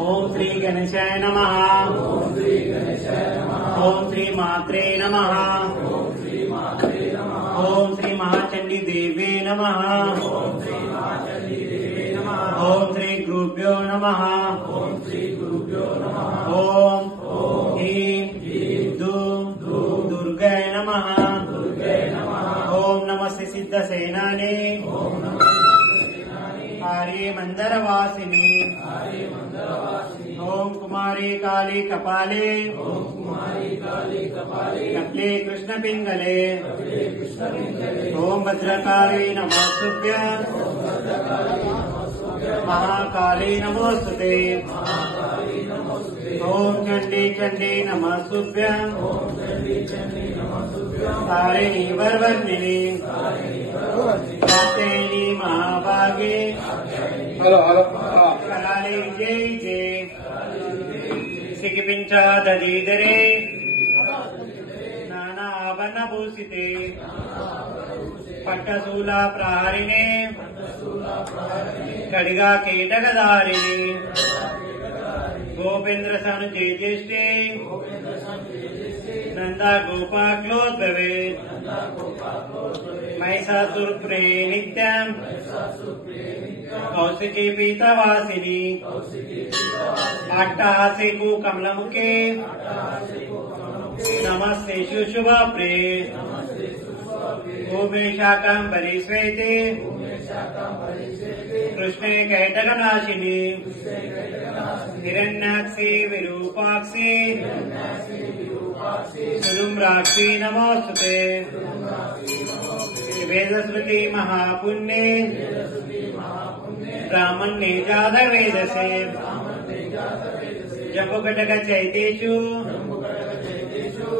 ओम श्री गणेशाय नमः। ओम श्री मात्रे नमः। ओम श्री महाचंडी देवे नमः। ओम श्री गुरुभ्यो नमः। ओम ह्रीं दुर्गाय नमः। ओम नमस्ते सिद्ध सेनाने। आर्य मंदरवासिनी। ओम कुमारी काली कपाले। कपले कृष्ण पिंगले। ओम भद्रकाली नमस्तुभ्यं। महाकाली नमोस्तुते। ओम चंडी चंडी नमस्तुभ्यं। तारिणी वरवर्णिनी। कात्यायनी महाभागे। कराले विजय जय। सिगिपिंचा दधीधरे। नानाभरणभूषिते। पट्टशूला प्रहारिणे। खड्गा कीटकधारिणे। गोपेन्द्र सनुजे ज्येष्ठे। नंदा गोपाक्लोद्भवे। महिषासुरप्रिये नित्यं। कौशिकी पीतवासिनी। अट्टहासे कमलमुखे। नमस्ते शुभाप्रिये। भूमे शाकंभरी श्वेते। कृष्णे कैटकनाशिनी। हिरण्याक्षी विरूपाक्षी। सुधुम्राक्षी नमोस्तुते। वेदस्मृति महापुण्ये। ब्राह्मण्ये जातवेदसे। जम्बुकटक चैतेषु।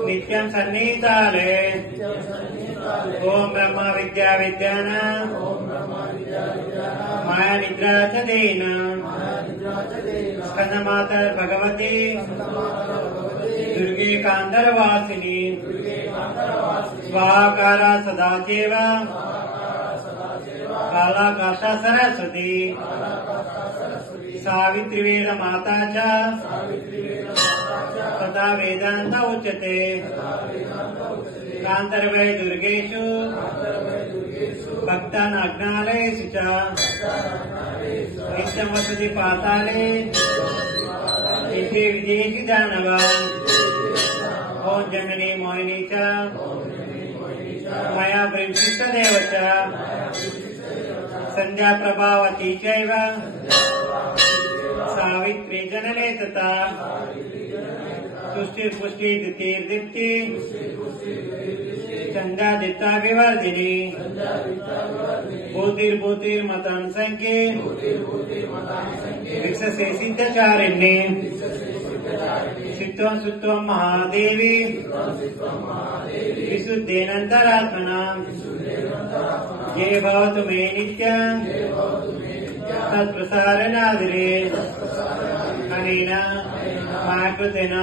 नित्यं सन्नीताले। ओम ब्रह्मा विद्या विद्यान। माया निद्रा च देन। स्कंदमातर भगवती। दुर्गे कांदरवासिनी। स्वाहाकारा सदाशिव। कालाकाशा सरस्वती। सावित्री वेद माता च। तथा वेदांत उच्यते। कांतर्वै दुर्गेषु। भक्तान् अग्नालयेषु च। नित्यं वसति पाताले। नित्ये विदेशि दानव। ओम जमिनी मोहिनी च। मया वृंशिष्टदेव च। संध्या प्रभावती चैव। सावित्री जनने तथा। तुष्टि पुष्टि द्वितीर्दीप्ति। चंदादित्ता विवर्धिनी। भूतिर्भूतिर्मतान् संख्ये। विकससे सिद्धचारिण्ये। सित्वं सुत्वं महादेवी। विशुद्धेनन्तरात्मना। ये भवतु मे नित्यं। तत्प्रसारणादिरे। अनेन मया कृतेन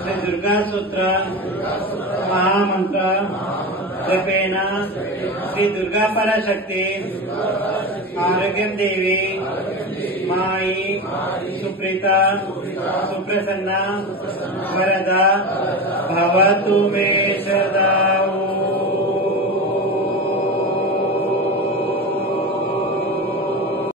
श्री दुर्गा सूत्र महामंत्र जपेन श्री दुर्गा पराशक्ति आरोग्यं देवी मायी सुप्रीता सुप्रसन्ना वरदा भवतु मे सदा।